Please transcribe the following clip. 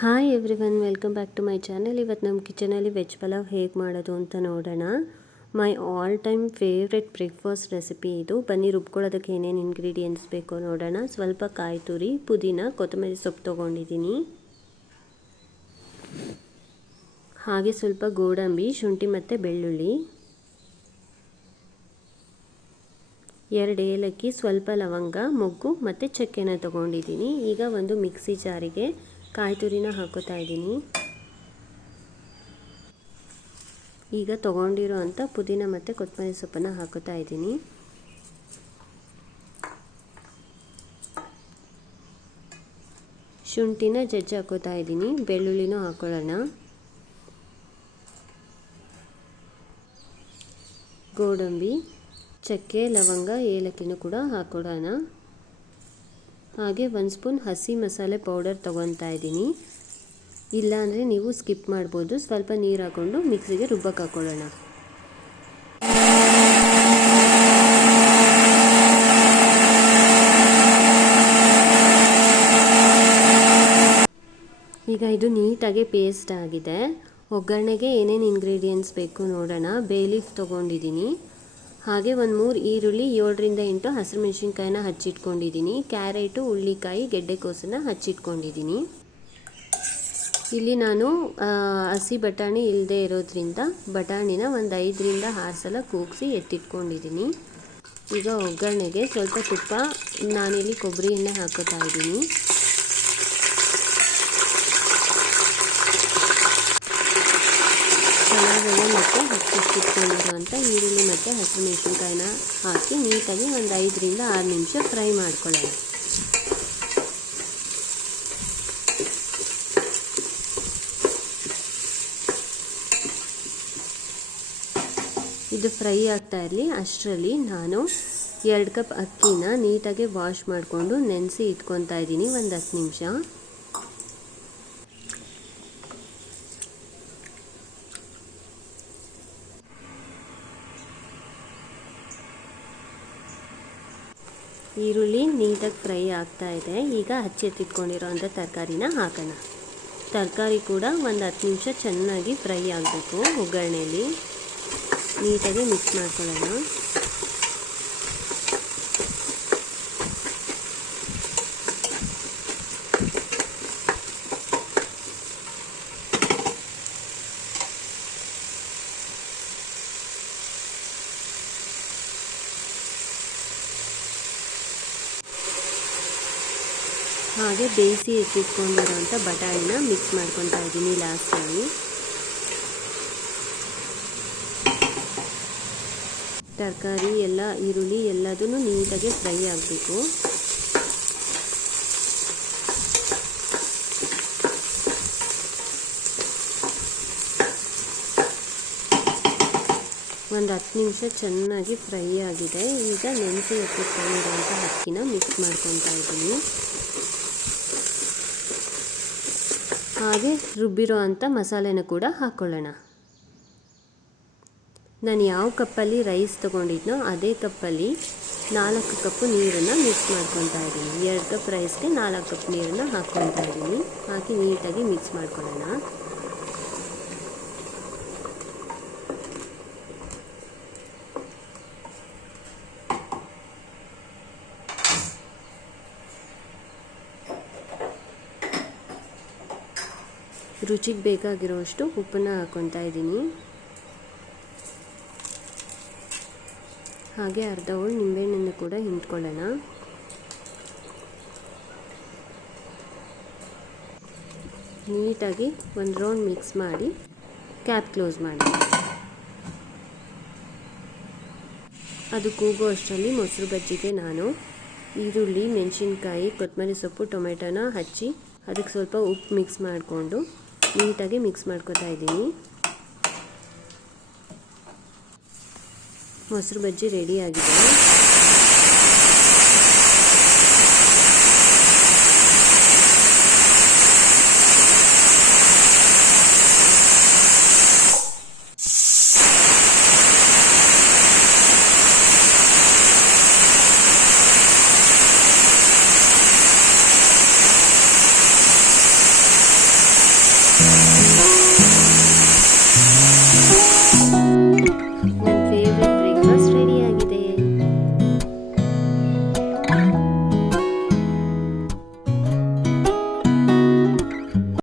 Hi everyone, welcome back to my channel. ಇವತ್ತು ನಮ್ಮ ಕಿಚನಲ್ಲಿ ವೆಜ್ ಪಲಾವ್ ಹೇಗೆ ಮಾಡೋದು ಅಂತ ನೋಡೋಣ. My all time favourite breakfast recipe ಇದು. ಬನ್ನಿ ರುಬ್ಕೊಳ್ಳೋದಕ್ಕೆ ಏನೇನು ಇಂಗ್ರೀಡಿಯೆಂಟ್ಸ್ ಬೇಕೋ ನೋಡೋಣ. ಸ್ವಲ್ಪ ಕಾಯಿ ತುರಿ, ಪುದೀನ, ಕೊತ್ತಂಬರಿ ಸೊಪ್ಪು ತೊಗೊಂಡಿದ್ದೀನಿ. ಹಾಗೆ ಸ್ವಲ್ಪ ಗೋಡಂಬಿ, ಶುಂಠಿ ಮತ್ತು ಬೆಳ್ಳುಳ್ಳಿ, 2 ಏಲಕ್ಕಿ, ಸ್ವಲ್ಪ ಲವಂಗ, ಮೊಗ್ಗು ಮತ್ತು ಚಕ್ಕೆನ ತೊಗೊಂಡಿದ್ದೀನಿ. ಈಗ ಒಂದು ಮಿಕ್ಸಿ ಜಾರಿಗೆ ಕಾಯಿ ತುರಿನ ಹಾಕೋತಾ ಇದ್ದೀನಿ. ಈಗ ತೊಗೊಂಡಿರೋ ಅಂಥ ಪುದೀನ ಮತ್ತು ಕೊತ್ತಂಬರಿ ಸೊಪ್ಪನ್ನು ಹಾಕೋತಾ ಇದ್ದೀನಿ. ಶುಂಠಿನ ಜಜ್ಜಿ ಹಾಕೋತಾ ಇದ್ದೀನಿ. ಬೆಳ್ಳುಳ್ಳಿನೂ ಹಾಕೊಳ್ಳೋಣ. ಗೋಡಂಬಿ, ಚಕ್ಕೆ, ಲವಂಗ, ಏಲಕ್ಕಿನೂ ಕೂಡ ಹಾಕೊಳ್ಳೋಣ. ಹಾಗೆ 1 ಸ್ಪೂನ್ ಹಸಿ ಮಸಾಲೆ ಪೌಡರ್ ತೊಗೊತಾ ಇದ್ದೀನಿ. ಇಲ್ಲಾಂದರೆ ನೀವು ಸ್ಕಿಪ್ ಮಾಡ್ಬೋದು. ಸ್ವಲ್ಪ ನೀರು ಹಾಕ್ಕೊಂಡು ಮಿಕ್ಸಿಗೆ ರುಬ್ಬಕ್ಕೆ ಹಾಕ್ಕೊಳ್ಳೋಣ. ಈಗ ಇದು ನೀಟಾಗಿ ಪೇಸ್ಟ್ ಆಗಿದೆ. ಒಗ್ಗರಣೆಗೆ ಏನೇನು ಇಂಗ್ರೀಡಿಯೆಂಟ್ಸ್ ಬೇಕು ನೋಡೋಣ. ಬೇ ಲೀಫ್ ತೊಗೊಂಡಿದ್ದೀನಿ. ಹಾಗೆ 3 ಈರುಳ್ಳಿ, 7ರಿಂದ 8 ಹಸಿರು ಮೆಣಸಿನ್ಕಾಯಿನ ಹಚ್ಚಿಟ್ಕೊಂಡಿದ್ದೀನಿ. ಕ್ಯಾರೆಟು, ಉಳ್ಳಿಕಾಯಿ, ಗೆಡ್ಡೆಕೋಸನ್ನು ಹಚ್ಚಿಟ್ಕೊಂಡಿದ್ದೀನಿ. ಇಲ್ಲಿ ನಾನು ಹಸಿ ಬಟಾಣಿ ಇಲ್ಲದೆ ಇರೋದ್ರಿಂದ ಬಟಾಣಿನ ಒಂದು 5ರಿಂದ 6 ಸಲ ಕೂಗಿಸಿ ಎತ್ತಿಟ್ಕೊಂಡಿದ್ದೀನಿ. ಈಗ ಒಗ್ಗರಣೆಗೆ ಸ್ವಲ್ಪ ತುಪ್ಪ, ನಾನಿಲ್ಲಿ ಕೊಬ್ಬರಿ ಎಣ್ಣೆ ಹಾಕೋತಾ ಇದ್ದೀನಿ. ಪಲಾವೆಲೆ ಮತ್ತು ಹಚ್ಚಿಟ್ಕೊಂಡಿರುವಂಥ ಈರುಳ್ಳಿ ಮತ್ತು ಹಸಿರು ಮೆಣಸಿನ್ಕಾಯಿನ ಹಾಕಿ ನೀಟಾಗಿ ಒಂದು 5ರಿಂದ 6 ನಿಮಿಷ ಫ್ರೈ ಮಾಡ್ಕೊಳ್ಳೋಣ. ಇದು ಫ್ರೈ ಆಗ್ತಾ ಇರಲಿ. ಅಷ್ಟರಲ್ಲಿ ನಾನು 2 ಕಪ್ ಅಕ್ಕಿನ ನೀಟಾಗಿ ವಾಶ್ ಮಾಡಿಕೊಂಡು ನೆನೆಸಿ ಇಟ್ಕೊತಾ ಇದ್ದೀನಿ ಒಂದು 10 ನಿಮಿಷ. ಈರುಳ್ಳಿ ನೀಟಾಗಿ ಫ್ರೈ ಆಗ್ತಾ ಇದೆ. ಈಗ ಹಚ್ಚೆತ್ತಿಟ್ಕೊಂಡಿರೋಂಥ ತರಕಾರಿನ ಹಾಕೋಣ. ತರಕಾರಿ ಕೂಡ ಒಂದು 10 ನಿಮಿಷ ಚೆನ್ನಾಗಿ ಫ್ರೈ ಆಗಬೇಕು. ಒಗ್ಗರಣೆಯಲ್ಲಿ ನೀಟಾಗಿ ಮಿಕ್ಸ್ ಮಾಡ್ಕೊಳ್ಳೋಣ. ಹಾಗೆ ಬೇಯಿಸಿ ಎತ್ತಿಟ್ಕೊಂಡಿರೋಂಥ ಬಟಾಣಿನ ಮಿಕ್ಸ್ ಮಾಡ್ಕೊತಾ ಇದ್ದೀನಿ ಲಾಸ್ಟಲ್ಲಿ. ತರಕಾರಿ ಎಲ್ಲ, ಈರುಳ್ಳಿ ಎಲ್ಲದೂ ನೀಟಾಗಿ ಫ್ರೈ ಆಗಬೇಕು. ಒಂದು 10 ನಿಮಿಷ ಚೆನ್ನಾಗಿ ಫ್ರೈ ಆಗಿದೆ. ಈಗ ನೆನೆಸಿ ಎತ್ತಿಟ್ಕೊಂಡಿರೋಂಥ ಅಕ್ಕಿನ ಮಿಕ್ಸ್ ಮಾಡ್ಕೊತಾ ಇದ್ದೀನಿ. ಹಾಗೆ ರುಬ್ಬಿರೋ ಅಂಥ ಮಸಾಲೆನ ಕೂಡ ಹಾಕ್ಕೊಳ್ಳೋಣ. ನಾನು ಯಾವ ಕಪ್ಪಲ್ಲಿ ರೈಸ್ ತೊಗೊಂಡಿದ್ನೋ ಅದೇ ಕಪ್ಪಲ್ಲಿ 4 ಕಪ್ ನೀರನ್ನು ಮಿಕ್ಸ್ ಮಾಡ್ಕೊತಾ ಇದ್ದೀನಿ. 2 ಕಪ್ ರೈಸ್ಗೆ 4 ಕಪ್ ನೀರನ್ನು ಹಾಕ್ಕೊತಾ ಇದ್ದೀನಿ. ಹಾಕಿ ನೀಟಾಗಿ ಮಿಕ್ಸ್ ಮಾಡ್ಕೊಳ್ಳೋಣ. ರುಚಿಗೆ ಬೇಕಾಗಿರೋಷ್ಟು ಉಪ್ಪನ್ನು ಹಾಕ್ಕೊತಾ ಇದ್ದೀನಿ. ಹಾಗೆ ಅರ್ಧ ಹೋಳು ನಿಂಬೆಹಣ್ಣನ್ನು ಕೂಡ ಹಿಂಡ್ಕೊಳ್ಳೋಣ. ನೀಟಾಗಿ ಒಂದು ರೌಂಡ್ ಮಿಕ್ಸ್ ಮಾಡಿ ಕ್ಯಾಪ್ ಕ್ಲೋಸ್ ಮಾಡಿ. ಅದು ಕೂಗೋ ಅಷ್ಟರಲ್ಲಿ ಮೊಸರು ಬಜ್ಜಿಗೆ ನಾನು ಈರುಳ್ಳಿ, ಮೆಣಸಿನ್ಕಾಯಿ, ಕೊತ್ತಂಬರಿ ಸೊಪ್ಪು, ಟೊಮೆಟೊನ ಹಚ್ಚಿ ಅದಕ್ಕೆ ಸ್ವಲ್ಪ ಉಪ್ಪು ಮಿಕ್ಸ್ ಮಾಡಿಕೊಂಡು ನೀಟಾಗಿ ಮಿಕ್ಸ್ ಮಾಡ್ಕೊತಾ ಇದ್ದೀನಿ. ಮೊಸರು ಬಜ್ಜಿ ರೆಡಿ ಆಗಿದೆ.